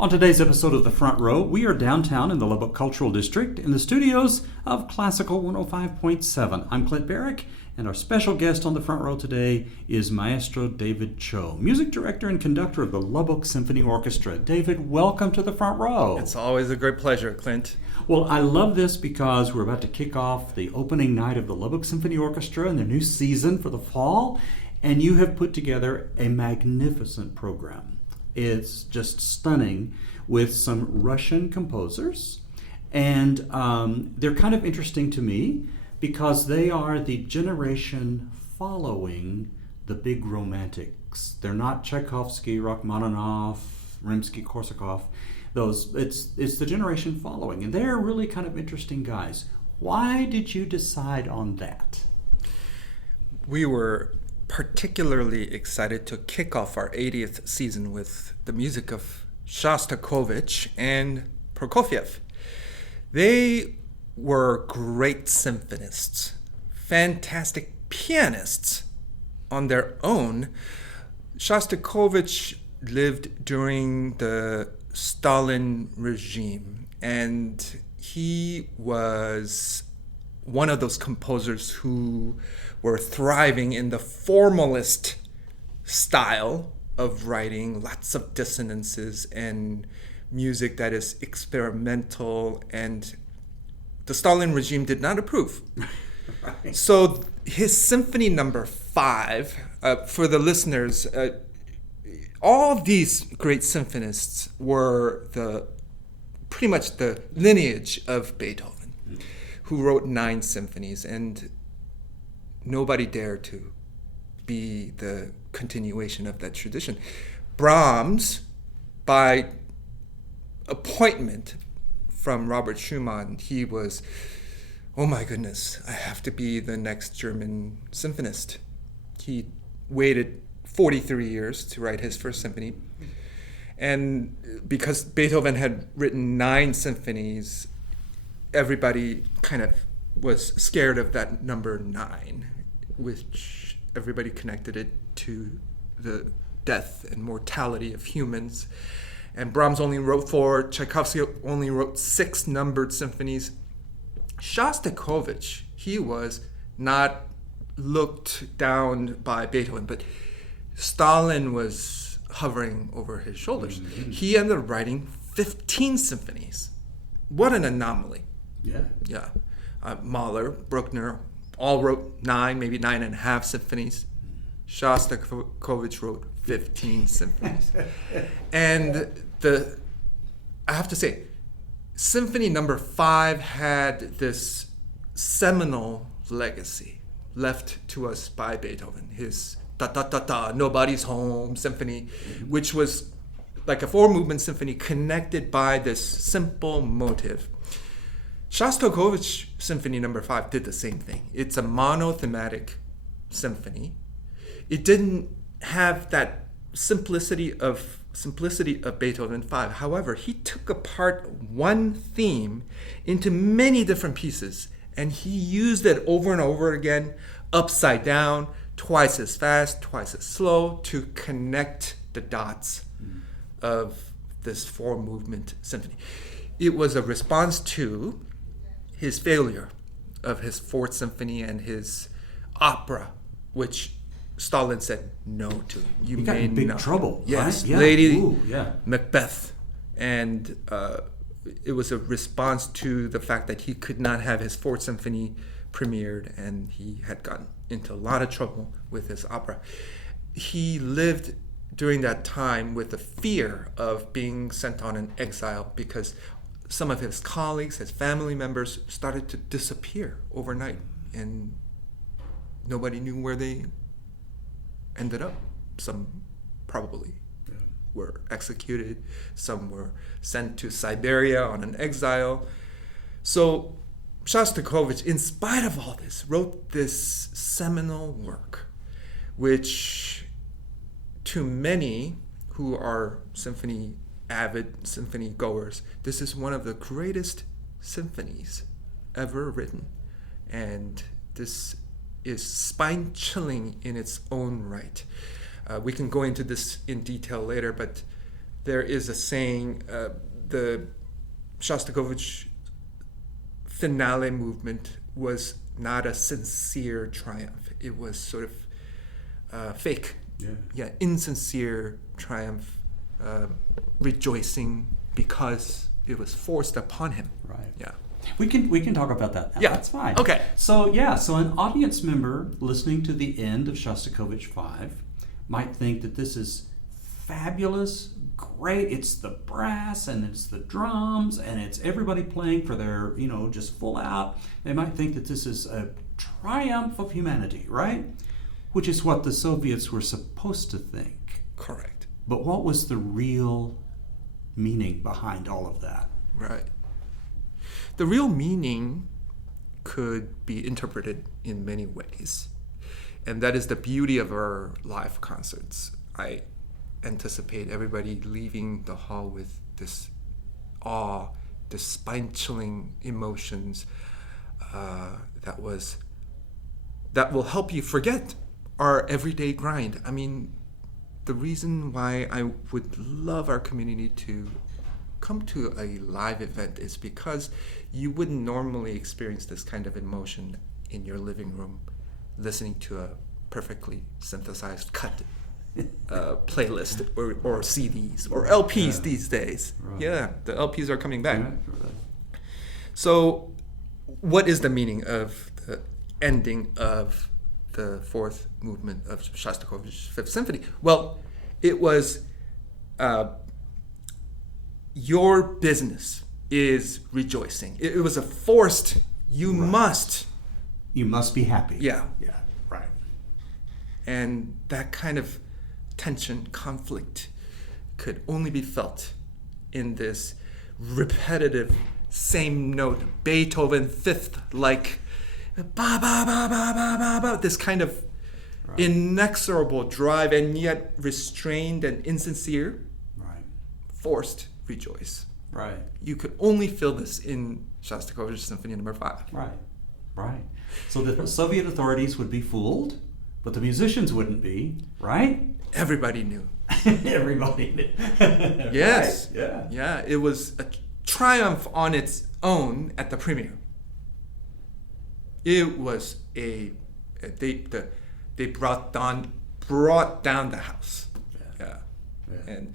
On today's episode of The Front Row, we are downtown in the Lubbock Cultural District in the studios of Classical 105.7. I'm Clint Barrick, and our special guest on The Front Row today is Maestro David Cho, music director and conductor of the Lubbock Symphony Orchestra. David, welcome to The Front Row. It's always a great pleasure, Clint. Well, I love this because we're about to kick off the opening night of the Lubbock Symphony Orchestra and their new season for the fall, and you have put together a magnificent program. It's just stunning with some Russian composers, and they're kind of interesting to me because they are the generation following the big romantics. They're not Tchaikovsky, Rachmaninoff, Rimsky-Korsakov. It's the generation following, and they're really kind of interesting guys. Why did you decide on that? We were particularly excited to kick off our 80th season with the music of Shostakovich and Prokofiev. They were great symphonists, fantastic pianists on their own. Shostakovich lived during the Stalin regime, and he was one of those composers who were thriving in the formalist style of writing, lots of dissonances and music that is experimental, and the Stalin regime did not approve. Right. So his Symphony Number 5, for the listeners, all these great symphonists were pretty much the lineage of Beethoven, who wrote 9 symphonies, and nobody dared to be the continuation of that tradition. Brahms, by appointment from Robert Schumann, he was, oh my goodness, I have to be the next German symphonist. He waited 43 years to write his first symphony. And because Beethoven had written 9 symphonies, everybody kind of was scared of that number 9, which everybody connected it to the death and mortality of humans. And Brahms only wrote 4, Tchaikovsky only wrote 6 numbered symphonies. Shostakovich, he was not looked down by Beethoven, but Stalin was hovering over his shoulders. Mm-hmm. He ended up writing 15 symphonies. What an anomaly. Yeah. Mahler, Bruckner, all wrote 9, maybe 9.5 symphonies. Shostakovich wrote 15 symphonies. And I have to say, Symphony Number 5 had this seminal legacy left to us by Beethoven. His Ta-ta-ta-ta, Nobody's Home Symphony, which was like a 4-movement symphony connected by this simple motive. Shostakovich Symphony Number 5 did the same thing. It's a monothematic symphony. It didn't have that simplicity of Beethoven 5. However, he took apart one theme into many different pieces, and he used it over and over again, upside down, twice as fast, twice as slow, to connect the dots of this 4-movement symphony. It was a response to his failure of his 4th symphony and his opera, which Stalin said no to. You got in big trouble. Yes, right? Yeah. Lady Macbeth. And it was a response to the fact that he could not have his 4th symphony premiered, and he had gotten into a lot of trouble with his opera. He lived during that time with the fear of being sent on an exile because some of his colleagues, his family members, started to disappear overnight, and nobody knew where they ended up. Some probably were executed, some were sent to Siberia on an exile. So Shostakovich, in spite of all this, wrote this seminal work, which to many who are avid symphony goers, this is one of the greatest symphonies ever written. And this is spine-chilling in its own right. We can go into this in detail later, but there is a saying, the Shostakovich finale movement was not a sincere triumph. It was sort of fake, insincere triumph, rejoicing because it was forced upon him. Right. Yeah. We can talk about that now. Yeah. That's fine. Okay. So an audience member listening to the end of Shostakovich 5 might think that this is fabulous, great. It's the brass and it's the drums and it's everybody playing for their, just full out. They might think that this is a triumph of humanity, right? Which is what the Soviets were supposed to think. Correct. But what was the real meaning behind all of that? Right. The real meaning could be interpreted in many ways. And that is the beauty of our live concerts. I anticipate everybody leaving the hall with this awe, this spine-chilling emotions that will help you forget our everyday grind. I mean, the reason why I would love our community to come to a live event is because you wouldn't normally experience this kind of emotion in your living room listening to a perfectly synthesized cut playlist or CDs or LPs these days. Right. Yeah, the LPs are coming back. Right. So what is the meaning of the ending of the fourth movement of Shostakovich's Fifth Symphony? Well, it was your business is rejoicing. It was a forced, you must be happy. Yeah. Yeah, right. And that kind of tension, conflict could only be felt in this repetitive, same note, Beethoven fifth, like ba ba ba ba ba ba ba, this kind of inexorable drive and yet restrained and insincere, forced rejoice. Right. You could only feel this in Shostakovich's Symphony No. 5. Right. So the Soviet authorities would be fooled, but the musicians wouldn't be, right? Everybody knew. Everybody knew. Yes. Right. Yeah, it was a triumph on its own at the premiere. It was they brought down the house. Yeah. And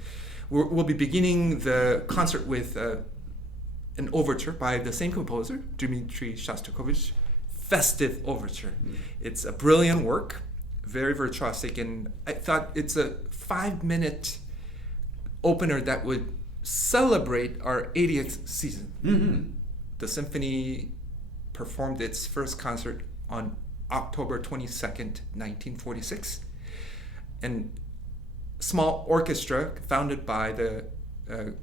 we'll be beginning the concert with an overture by the same composer, Dmitri Shostakovich, Festive Overture. It's a brilliant work, very virtuosic, and I thought it's a 5-minute opener that would celebrate our 80th season. Mm-hmm. The symphony performed its first concert on October 22nd, 1946. And small orchestra founded by the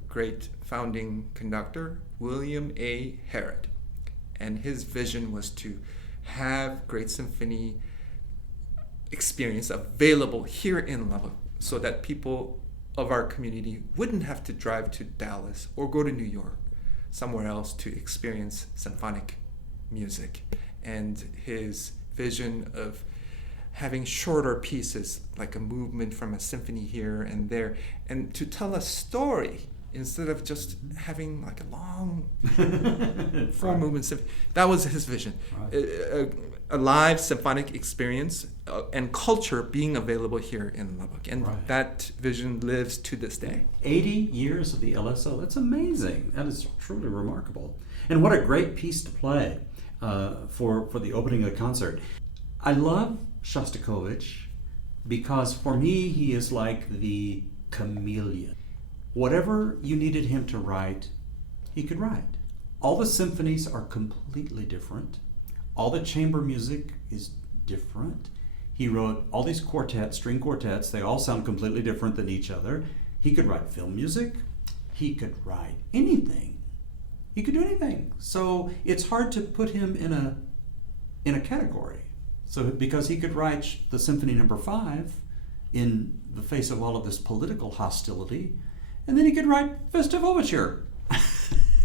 great founding conductor, William A. Harrod. And his vision was to have great symphony experience available here in Lubbock so that people of our community wouldn't have to drive to Dallas or go to New York, somewhere else to experience symphonic music. And his vision of having shorter pieces, like a movement from a symphony here and there, and to tell a story instead of just having like a long four-movement symphony. That was his vision. A live symphonic experience and culture being available here in Lubbock. And that vision lives to this day. 80 years of the LSO. That's amazing. That is truly remarkable. And what a great piece to play for the opening of the concert. I love Shostakovich because for me he is like the chameleon. Whatever you needed him to write, he could write. All the symphonies are completely different. All the chamber music is different. He wrote all these quartets, string quartets. They all sound completely different than each other. He could write film music. He could write anything. He could do anything. So it's hard to put him in a category. So because he could write the Symphony No. 5 in the face of all of this political hostility, and then he could write Festive Overture.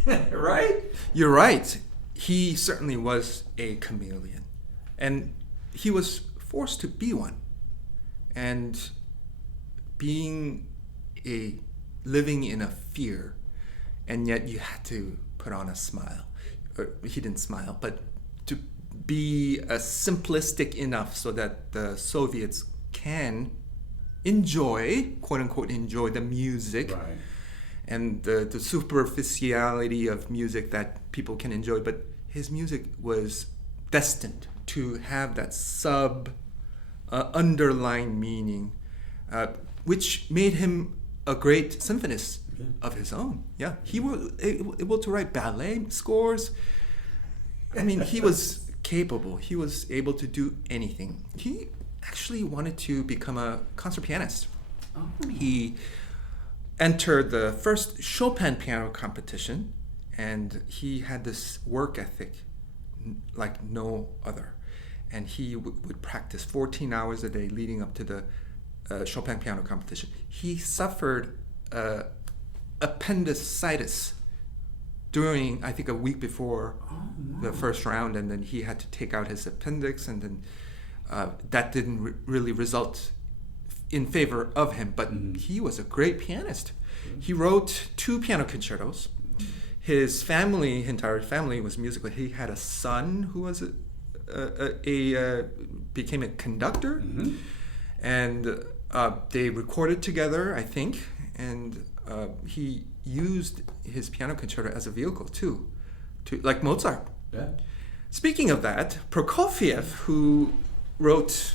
Right? You're right. He certainly was a chameleon. And he was forced to be one. And being a living in a fear, and yet you had to put on a smile. Or he didn't smile, but to be simplistic enough so that the Soviets can enjoy, quote unquote, enjoy the music. Right. And the superficiality of music that people can enjoy. But his music was destined to have that underlying meaning, which made him a great symphonist of his own. Yeah, he was able to write ballet scores. I mean, he was capable. He was able to do anything. He actually wanted to become a concert pianist. Oh. He entered the first Chopin piano competition, and he had this work ethic like no other. And he would practice 14 hours a day leading up to the Chopin piano competition. He suffered appendicitis during, I think, a week before the first round, and then he had to take out his appendix, and then that didn't really result in favor of him, but he was a great pianist. He wrote 2 piano concertos. His entire family was musical. He had a son who was became a conductor, and they recorded together, I think, and he used his piano concerto as a vehicle too, like Mozart. Yeah. Speaking of that, Prokofiev, who wrote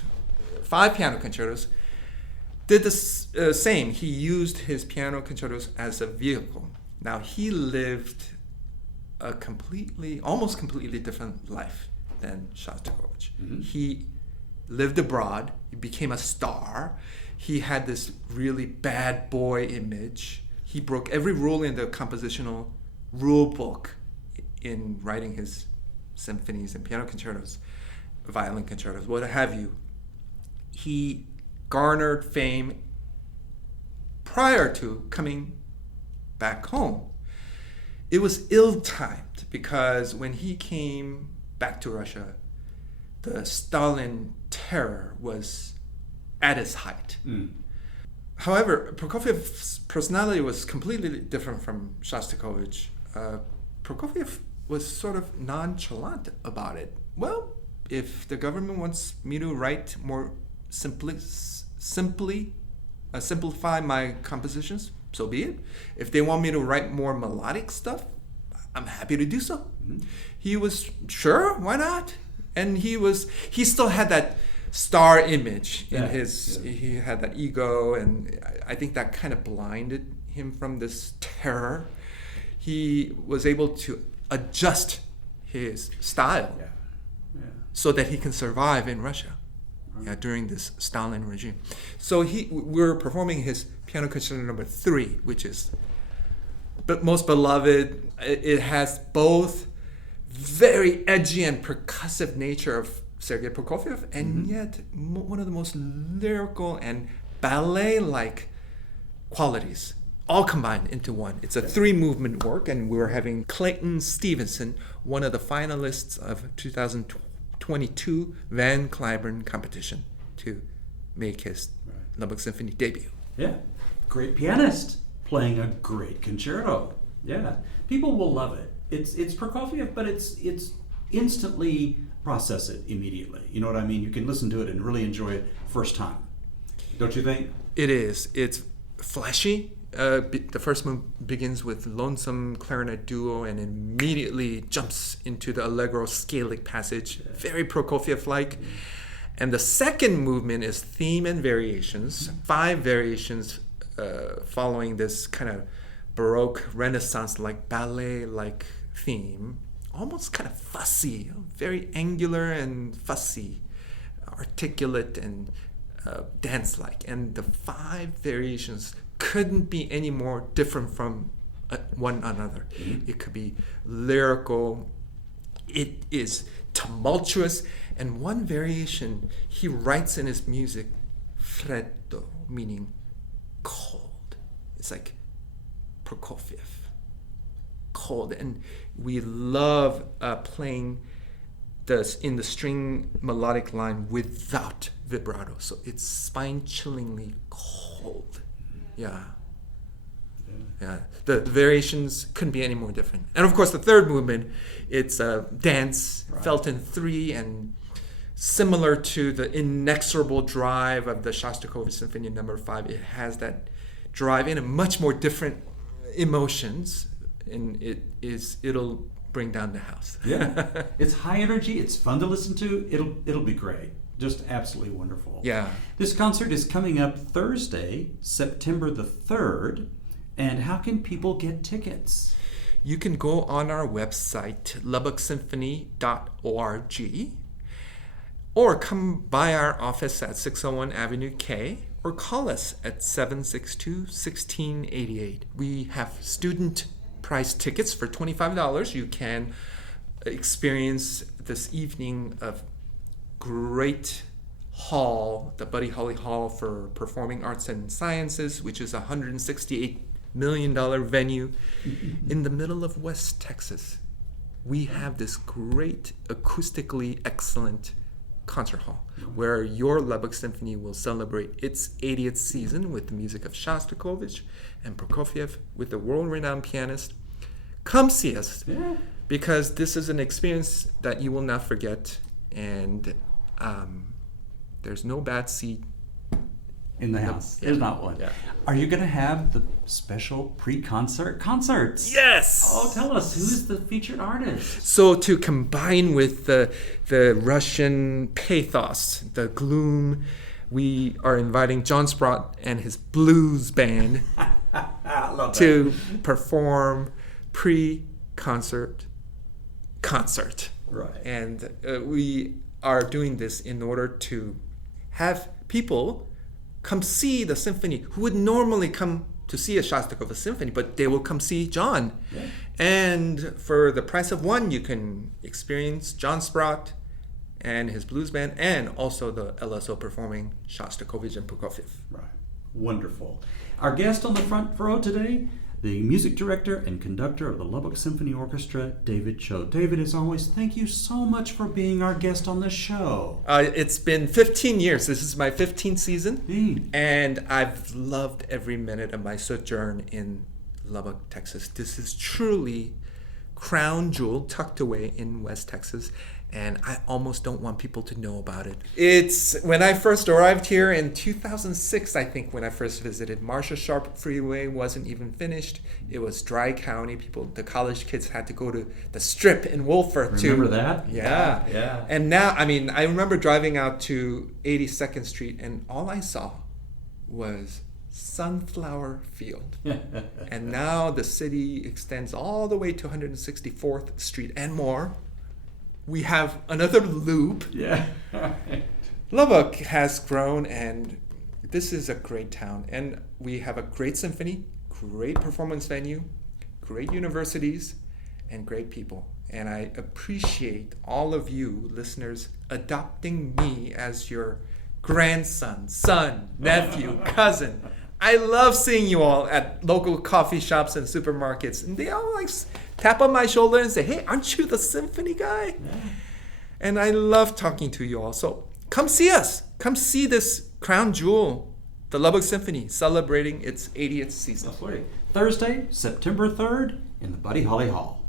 5 piano concertos, did the same. He used his piano concertos as a vehicle. Now, he lived a almost completely different life than Shostakovich. He lived abroad. He became a star. He had this really bad boy image. He broke every rule in the compositional rule book in writing his symphonies and piano concertos, violin concertos, what have you. He garnered fame prior to coming back home. It was ill-timed because when he came back to Russia, the Stalin terror was at its height. However, Prokofiev's personality was completely different from Shostakovich. Prokofiev was sort of nonchalant about it. Well, if the government wants me to write more simplify my compositions, so be it. If they want me to write more melodic stuff, I'm happy to do so. He was sure, why not? And he still had that star image in he had that ego, and I think that kind of blinded him from this terror. He was able to adjust his style so that he can survive in Russia during this Stalin regime. So we're performing his piano concerto number 3, which is most beloved. It has both very edgy and percussive nature of Sergei Prokofiev, and yet one of the most lyrical and ballet-like qualities, all combined into one. It's a 3-movement work, and we're having Clayton Stevenson, one of the finalists of 2022 Van Cliburn competition, to make his Lubbock Symphony debut. Yeah, great pianist playing a great concerto. Yeah, people will love it. It's Prokofiev, but it's instantly process it immediately. You know what I mean? You can listen to it and really enjoy it first time. Don't you think? It is. It's flashy. The first move begins with lonesome clarinet duo and immediately jumps into the allegro scalic passage, very Prokofiev-like. And the second movement is theme and variations, 5 variations following this kind of Baroque Renaissance-like ballet-like theme, almost kind of fussy, very angular and fussy, articulate and dance-like. And the 5 variations couldn't be any more different from one another. It could be lyrical, it is tumultuous, and one variation he writes in his music, freddo, meaning cold. It's like Prokofiev, cold. And we love playing this in the string melodic line without vibrato, so it's spine-chillingly cold. Yeah. Yeah, the variations couldn't be any more different. And of course, the third movement, it's a dance, felt in 3, and similar to the inexorable drive of the Shostakovich Symphony No. 5. It has that drive in a much more different emotions, and it'll bring down the house. Yeah, it's high energy. It's fun to listen to. It'll be great. Just absolutely wonderful. Yeah. This concert is coming up Thursday, September the 3rd. And how can people get tickets? You can go on our website, lubbocksymphony.org, or come by our office at 601 Avenue K, or call us at 762-1688. We have student price tickets for $25. You can experience this evening of great hall, the Buddy Holly Hall for Performing Arts and Sciences, which is a $168 million venue in the middle of West Texas. We have this great, acoustically excellent concert hall where your Lubbock Symphony will celebrate its 80th season with the music of Shostakovich and Prokofiev with the world-renowned pianist. Come see us, because this is an experience that you will not forget, and there's no bad seat in the house. There's not one. Yeah. Are you going to have the special pre-concert concerts? Yes! Oh, tell us, who is the featured artist? So to combine with the Russian pathos, the gloom, we are inviting John Sprott and his blues band to perform pre-concert concert. Right. And we are doing this in order to have people come see the symphony who would normally come to see a Shostakovich symphony, but they will come see John. Yeah. And for the price of one, you can experience John Sprott and his blues band, and also the LSO performing Shostakovich and Prokofiev. Right. Wonderful. Our guest on the front row today, the music director and conductor of the Lubbock Symphony Orchestra, David Cho. David, as always, thank you so much for being our guest on the show. It's been 15 years. This is my 15th season, and I've loved every minute of my sojourn in Lubbock, Texas. This is truly crown jewel tucked away in West Texas, and I almost don't want people to know about it. It's when I first arrived here in 2006, I think, when I first visited. Marcia Sharp Freeway wasn't even finished. It was dry county. The college kids had to go to the Strip in Wolford. Remember that? Yeah. Yeah. And now, I remember driving out to 82nd Street, and all I saw was sunflower field. And now the city extends all the way to 164th Street and more. We have another loop. Yeah. Lubbock has grown, and this is a great town. And we have a great symphony, great performance venue, great universities, and great people. And I appreciate all of you listeners adopting me as your grandson, son, nephew, cousin. I love seeing you all at local coffee shops and supermarkets, and they all tap on my shoulder and say, "Hey, aren't you the symphony guy?" Yeah. And I love talking to you all. So come see us. Come see this crown jewel, the Lubbock Symphony, celebrating its 80th season. Thursday, September 3rd in the Buddy Holly Hall.